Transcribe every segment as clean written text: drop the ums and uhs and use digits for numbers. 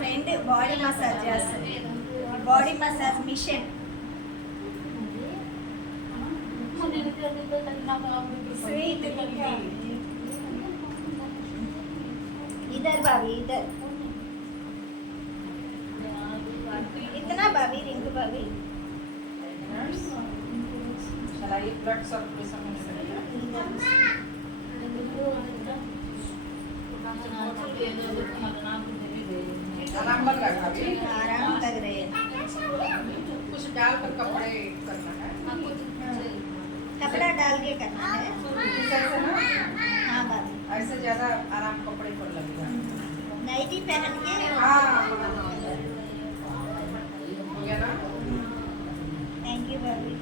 Friend body massage చేస్తుంది. Body massage machine. Sweet इधर भाभी इधर इतना भाभी रिंकू भाभी ब्लड सर्कुलेशन आराम लग रहा है, आराम लग रहे हैं। कुछ डालकर कपड़े करना है, कपड़ा डाल के करना है। हाँ भाभी ऐसे ज्यादा आराम कपड़े पर लगेगा। नाइटी पहन के हाँ हो गया ना। थैंक यू भाभी।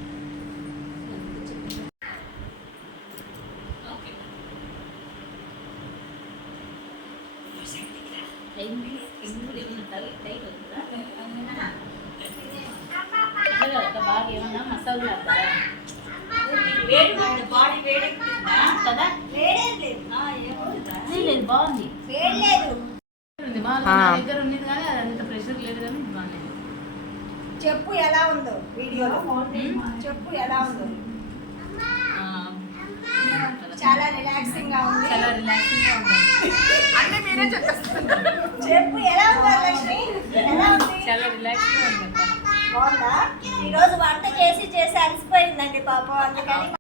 బాగా ఏమన్నా మసాలా చేస్తారా? బాడీ వేడెక్కుతుందా కదా? లేదు బాగుంది. వేడలేదు. బాగుంది నా దగ్గర ఉన్నది కానీ అది అంత ప్రెషర్ లేదు కానీ బాగుంది. చెప్పు ఎలా ఉందో వీడియోలో. చెప్పు ఎలా ఉందో. చాలా రిలాక్సింగ్ గా ఉంది. చాలా రిలాక్సింగ్ గా ఉంది. అన్నీ మీరే చెప్పేస్తున్నారు. చెప్పు ఎలా ఉందో లక్ష్మి. ఎలా ఉంది? చాలా రిలాక్సింగ్ గా ఉంది. బాగుందా? ఈరోజు వంట చేసి అలసిపోయిందండి పాపం. అందుకని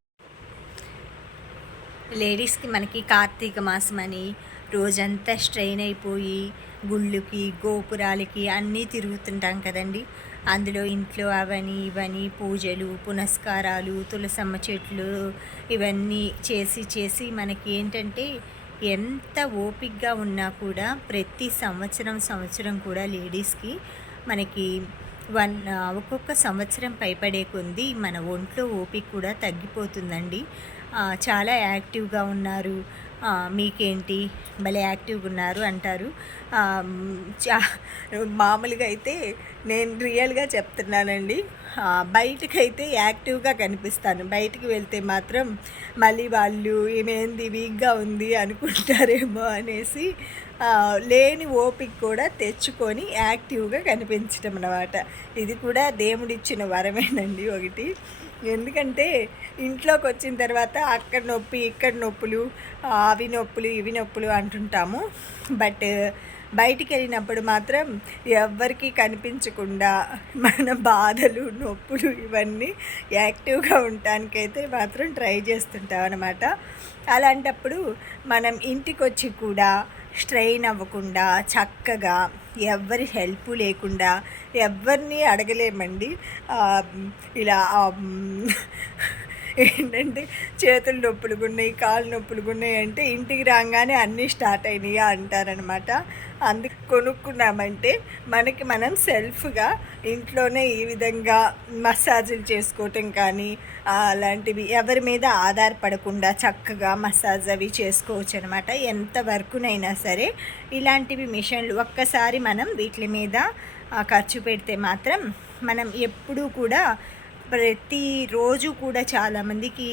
లేడీస్కి మనకి కార్తీక మాసం అని రోజంతా స్ట్రెయిన్ అయిపోయి గుళ్ళకి గోపురాలకి అన్నీ తిరుగుతుంటాం కదండి. అందులో ఇంట్లో అవని ఇవని పూజలు పునస్కారాలు తులసమ్మ చెట్లు ఇవన్నీ చేసి మనకి ఏంటంటే ఎంత ఓపికగా ఉన్నా కూడా ప్రతి సంవత్సరం కూడా లేడీస్కి మనకి ఒక్కొక్క సంవత్సరం పైపడే కొంది మన ఒంట్లో ఓపిక కూడా తగ్గిపోతుందండి. చాలా యాక్టివ్గా ఉన్నారు, మీకేంటి భలే యాక్టివ్గా ఉన్నారు అంటారు. మామూలుగా అయితే నేను రియల్గా చెప్తున్నానండి, బయటకైతే యాక్టివ్గా కనిపిస్తాను. బయటికి వెళ్తే మాత్రం మళ్ళీ వాళ్ళు ఏమేంది వీక్గా ఉంది అనుకుంటారేమో అనేసి లేని ఓపిక కూడా తెచ్చుకొని యాక్టివ్గా కనిపించడం అన్నమాట. ఇది కూడా దేవుడిచ్చిన వరమేనండి ఒకటి. ఎందుకంటే ఇంట్లోకి వచ్చిన తర్వాత అక్కడ నొప్పి ఇక్కడ నొప్పులు అవి నొప్పులు ఇవి నొప్పులు అంటుంటాము. బట్ బయటికి వెళ్ళినప్పుడు మాత్రం ఎవ్వరికీ కనిపించకుండా మన బాధలు నొప్పులు ఇవన్నీ యాక్టివ్గా ఉండటానికైతే మాత్రం ట్రై చేస్తుంటాం అన్నమాట. అలాంటప్పుడు మనం ఇంటికి వచ్చి కూడా స్ట్రెయిన్ అవ్వకుండా చక్కగా ఎవ్వరి హెల్ప్ లేకుండా ఎవరిని అడగలేమండి. ఇలా ఏంటంటే చేతులు నొప్పులుగా ఉన్నాయి కాళ్ళు నొప్పులుగా ఉన్నాయి అంటే ఇంటికి రాగానే అన్నీ స్టార్ట్ అయినాయా అంటారనమాట. అందుకు కొనుక్కున్నామంటే మనకి మనం సెల్ఫ్గా ఇంట్లోనే ఈ విధంగా మసాజులు చేసుకోవటం కానీ అలాంటివి ఎవరి మీద ఆధారపడకుండా చక్కగా మసాజ్ అవి చేసుకోవచ్చు అనమాట. ఎంత వరకునైనా సరే ఇలాంటివి మిషన్లు ఒక్కసారి మనం వీటి మీద ఖర్చు పెడితే మాత్రం మనం ఎప్పుడూ కూడా ప్రతిరోజు కూడా చాలామందికి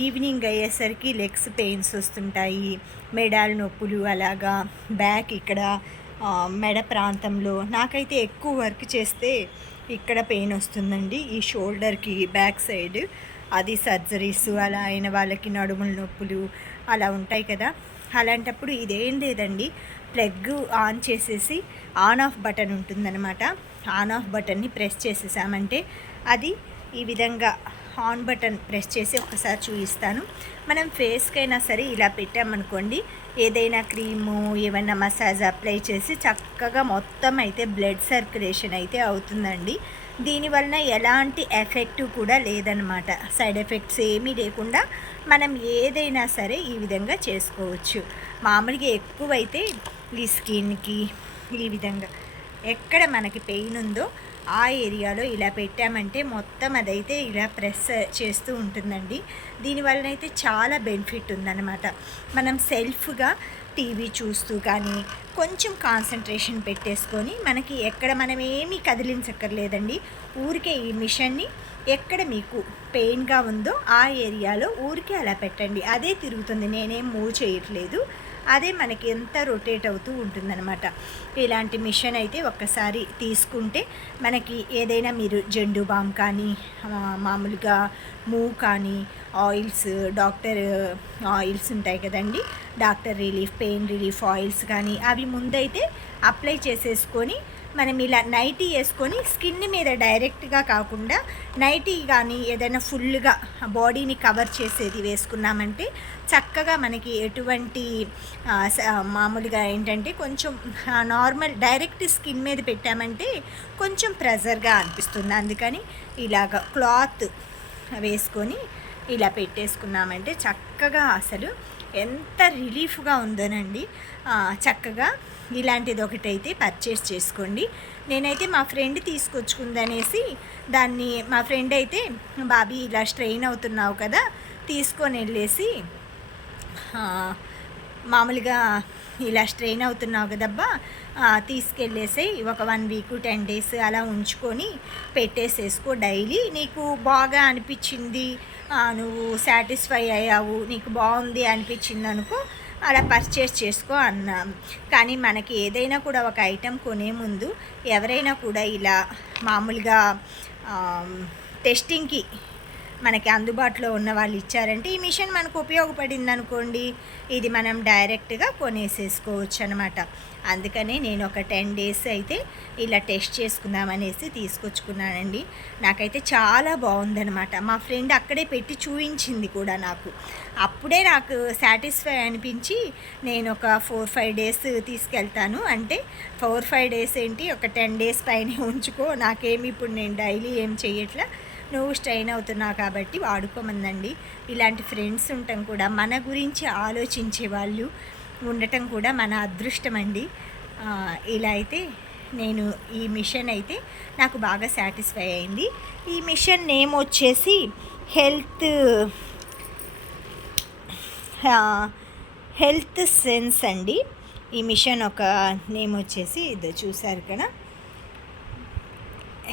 ఈవినింగ్ అయ్యేసరికి లెగ్స్ పెయిన్స్ వస్తుంటాయి, మెడాల నొప్పులు, అలాగా బ్యాక్ ఇక్కడ మెడ ప్రాంతంలో. నాకైతే ఎక్కువ వర్క్ చేస్తే ఇక్కడ పెయిన్ వస్తుందండి, ఈ షోల్డర్కి బ్యాక్ సైడ్. అది సర్జరీస్ అలా అయిన వాళ్ళకి నడుముల నొప్పులు అలా ఉంటాయి కదా. అలాంటప్పుడు ఇదేం లేదండి, ప్లగ్ ఆన్ చేసేసి ఆన్ ఆఫ్ బటన్ ఉంటుందన్నమాట. ఆన్ ఆఫ్ బటన్ని ప్రెస్ చేసేసామంటే అది ఈ విధంగా ఆన్ బటన్ ప్రెస్ చేసి ఒకసారి చూపిస్తాను. మనం ఫేస్కైనా సరే ఇలా పెట్టామనుకోండి, ఏదైనా క్రీము ఏమైనా మసాజ్ అప్లై చేసి చక్కగా మొత్తం అయితే బ్లడ్ సర్క్యులేషన్ అయితే అవుతుందండి. దీనివలన ఎలాంటి ఎఫెక్ట్ కూడా లేదనమాట. సైడ్ ఎఫెక్ట్స్ ఏమీ లేకుండా మనం ఏదైనా సరే ఈ విధంగా చేసుకోవచ్చు. మామూలుగా ఎక్కువైతే ఈ స్కిన్కి ఈ విధంగా ఎక్కడ మనకి పెయిన్ ఉందో ఆ ఏరియాలో ఇలా పెట్టామంటే మొత్తం అదైతే ఇలా ప్రెస్ చేస్తూ ఉంటుందండి. దీనివల్ల అయితే చాలా బెనిఫిట్ ఉందన్నమాట. మనం సెల్ఫ్గా టీవీ చూస్తూ కానీ కొంచెం కాన్సన్ట్రేషన్ పెట్టేసుకొని మనకి ఎక్కడ మనం ఏమీ కదిలించక్కర్లేదండి. ఊరికే ఈ మిషన్ని ఎక్కడ మీకు పెయిన్గా ఉందో ఆ ఏరియాలో ఊరికే అలా పెట్టండి, అదే తిరుగుతుంది. నేనేం మూవ్ చేయట్లేదు. అదే మనకి ఎంత రొటేట్ అవుతూ ఉంటుందన్నమాట. ఇలాంటి మిషన్ అయితే ఒక్కసారి తీసుకుంటే మనకి ఏదైనా మీరు జెండు బామ్ కానీ మామూలుగా మూవ్ కానీ ఆయిల్స్, డాక్టర్ ఆయిల్స్ ఉంటాయి కదండి, doctor relief, pain relief oils కానీ అవి ముందైతే అప్లై చేసేసుకొని మనం ఇలా నైటీ వేసుకొని స్కిన్ మీద డైరెక్ట్గా కాకుండా నైటీ కానీ ఏదైనా ఫుల్గా బాడీని కవర్ చేసేది వేసుకున్నామంటే చక్కగా మనకి ఎటువంటి మామూలుగా ఏంటంటే కొంచెం నార్మల్ డైరెక్ట్ స్కిన్ మీద పెట్టామంటే కొంచెం ప్రెజర్గా అనిపిస్తుంది. అందుకని ఇలాగ క్లాత్ వేసుకొని ఇలా పెట్టేసుకున్నామంటే చక్కగా అసలు ఎంత రిలీఫ్గా ఉందోనండి. చక్కగా ఇలాంటిది ఒకటైతే పర్చేస్ చేసుకోండి. నేనైతే మా ఫ్రెండ్ తీసుకొచ్చుకుందనేసి దాన్ని, మా ఫ్రెండ్ అయితే బాబీ ఇలా స్ట్రెయిన్ అవుతున్నావు కదా తీసుకొని వెళ్ళేసి మామూలుగా ఇలా స్ట్రెయిన్ అవుతున్నావు కదబ్బా తీసుకెళ్ళేసి ఒక 1 వీక్ 10 డేస్ అలా ఉంచుకొని పెట్టేసేసుకో, డైలీ నీకు బాగా అనిపించింది, నువ్వు సాటిస్ఫై అయ్యావు, నీకు బాగుంది అనిపించింది అనుకో అలా పర్చేస్ చేసుకో అన్నాం. కానీ మనకి ఏదైనా కూడా ఒక ఐటెం కొనే ముందు ఎవరైనా కూడా ఇలా మామూలుగా టెస్టింగ్కి మనకి అందుబాటులో ఉన్న వాళ్ళు ఇచ్చారంటే ఈ మిషన్ మనకు ఉపయోగపడింది అనుకోండి, ఇది మనం డైరెక్ట్గా కొనేసేసుకోవచ్చు అనమాట. అందుకనే నేను ఒక 10 డేస్ అయితే ఇలా టెస్ట్ చేసుకుందామనేసి తీసుకొచ్చుకున్నానండి. నాకైతే చాలా బాగుందనమాట. మా ఫ్రెండ్ అక్కడే పెట్టి చూపించింది కూడా నాకు. అప్పుడే నాకు సాటిస్ఫై అనిపించి నేను ఒక 4-5 డేస్ తీసుకెళ్తాను అంటే 4-5 డేస్ ఏంటి, ఒక 10 డేస్ పైన ఉంచుకో, నాకేమి ఇప్పుడు నేను డైలీ ఏం చెయ్యట్లా, నువ్వు స్ట్రెయిన్ అవుతున్నావు కాబట్టి వాడుకోమందండి. ఇలాంటి ఫ్రెండ్స్ ఉండటం కూడా, మన గురించి ఆలోచించే వాళ్ళు ఉండటం కూడా మన అదృష్టం అండి. ఇలా అయితే నేను ఈ మిషన్ అయితే నాకు బాగా సాటిస్ఫై అయింది. ఈ మిషన్ నేమ్ వచ్చేసి హెల్త్ సెన్స్ అండి. ఈ మిషన్ ఒక నేమ్ వచ్చేసి ఇది చూసారు కదా,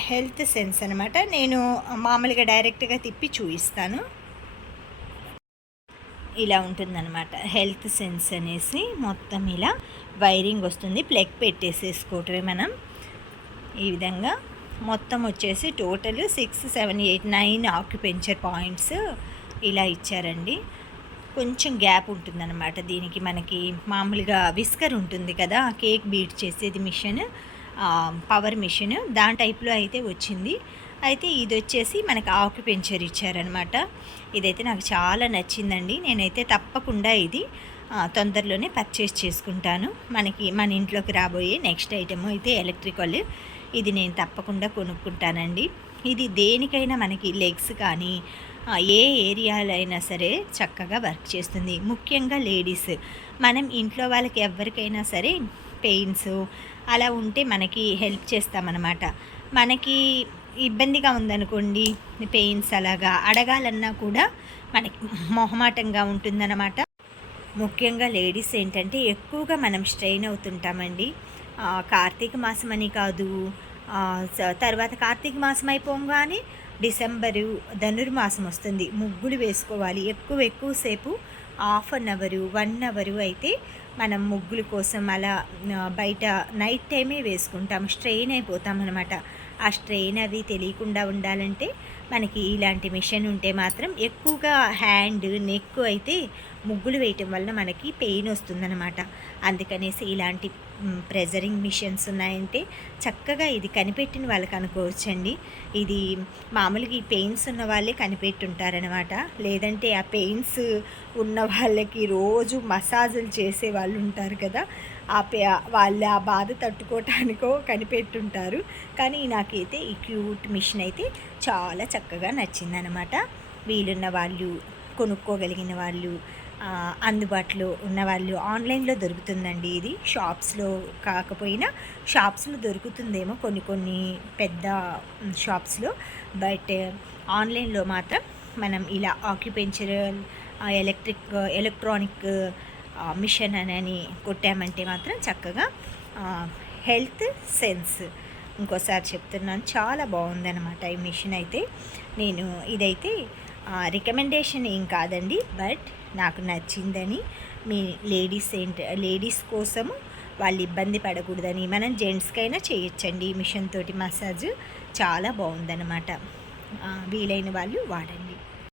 హెల్త్ సెన్స్ అనమాట. నేను మామూలుగా డైరెక్ట్గా తిప్పి చూపిస్తాను. ఇలా ఉంటుందన్నమాట హెల్త్ సెన్స్ అనేసి. మొత్తం ఇలా వైరింగ్ వస్తుంది, ప్లగ్ పెట్టేసేసుకోవటమే మనం. ఈ విధంగా మొత్తం వచ్చేసి టోటల్ 6, 7, 8, 9 ఆక్యుపెంచర్ పాయింట్స్ ఇలా ఇచ్చారండి. కొంచెం గ్యాప్ ఉంటుందన్నమాట దీనికి. మనకి మామూలుగా విస్కర్ ఉంటుంది కదా, కేక్ బీట్ చేసేది మిషన్, పవర్ మిషన్, దాని టైప్లో అయితే వచ్చింది. అయితే ఇది వచ్చేసి మనకి ఆక్యుపెంచర్ ఇచ్చారనమాట. ఇదైతే నాకు చాలా నచ్చిందండి. నేనైతే తప్పకుండా ఇది తొందరలోనే పర్చేస్ చేసుకుంటాను. మన ఇంట్లోకి రాబోయే నెక్స్ట్ ఐటమ్ అయితే ఎలక్ట్రికల్. ఇది నేను తప్పకుండా కొనుక్కుంటానండి. ఇది దేనికైనా మనకి లెగ్స్ కానీ ఏ ఏరియాలో అయినా సరే చక్కగా వర్క్ చేస్తుంది. ముఖ్యంగా లేడీస్, మనం ఇంట్లో వాళ్ళకి ఎవరికైనా సరే పెయిన్స్ అలా ఉంటే మనకి హెల్ప్ చేస్తామన్నమాట. మనకి ఇబ్బందిగా ఉందనుకోండి పెయిన్స్, అలాగా అడగాలన్నా కూడా మనకి మొహమాటంగా ఉంటుందన్నమాట. ముఖ్యంగా లేడీస్ ఏంటంటే ఎక్కువగా మనం స్ట్రెయిన్ అవుతుంటామండి. కార్తీక మాసం అని కాదు, తర్వాత కార్తీక మాసం అయిపోగానే డిసెంబరు ధనుర్మాసం వస్తుంది, ముగ్గులు వేసుకోవాలి. ఎక్కువసేపు 1/2 అవరు 1 అవరు అయితే మనం ముగ్గుల కోసం అలా బయట నైట్ టైమే వేసుకుంటాం, స్ట్రెయిన్ అయిపోతాం అనమాట. ఆ స్ట్రెయిన్ అవి తెలియకుండా ఉండాలంటే మనకి ఇలాంటి మిషన్ ఉంటే మాత్రం ఎక్కువగా హ్యాండ్, నెక్ అయితే ముగ్గులు వేయటం వల్ల మనకి పెయిన్ వస్తుందన్నమాట. అందుకనేసి ఇలాంటి ప్రెజరింగ్ మిషన్స్ ఉన్నాయంటే చక్కగా ఇది కనిపెట్టిన వాళ్ళకి అనుకోవచ్చండి. ఇది మామూలుగా ఈ పెయిన్స్ ఉన్న వాళ్ళే కనిపెట్టుంటారనమాట. లేదంటే ఆ పెయిన్స్ ఉన్న వాళ్ళకి రోజు మసాజులు చేసే వాళ్ళు ఉంటారు కదా, వాళ్ళు ఆ బాధ తట్టుకోవటానికో కనిపెట్టుంటారు. కానీ నాకైతే ఈ క్యూట్ మిషన్ అయితే చాలా చక్కగా నచ్చిందనమాట. వీలున్న వాళ్ళు, కొనుక్కోగలిగిన వాళ్ళు, అందుబాటులో ఉన్నవాళ్ళు, ఆన్లైన్లో దొరుకుతుందండి ఇది. షాప్స్లో కాకపోయినా షాప్స్లో దొరుకుతుందేమో కొన్ని పెద్ద షాప్స్లో, బట్ ఆన్లైన్లో మాత్రం మనం ఇలా ఆక్యుపెంచరల్ ఎలక్ట్రానిక్ మిషన్ అని కొట్టామంటే మాత్రం చక్కగా హెల్త్ సెన్స్, ఇంకోసారి చెప్తున్నాను, చాలా బాగుందన్నమాట ఈ మిషన్ అయితే. ఇదైతే రికమెండేషన్ ఏం కాదండి, బట్ నాకు నచ్చిందని మీ లేడీస్ కోసము వాళ్ళు ఇబ్బంది పడకూడదని మనం జెంట్స్కైనా చేయొచ్చండి ఈ మిషన్ తోటి మసాజ్ చాలా బాగుందన్నమాట. వీలైన వాళ్ళు వాడండి.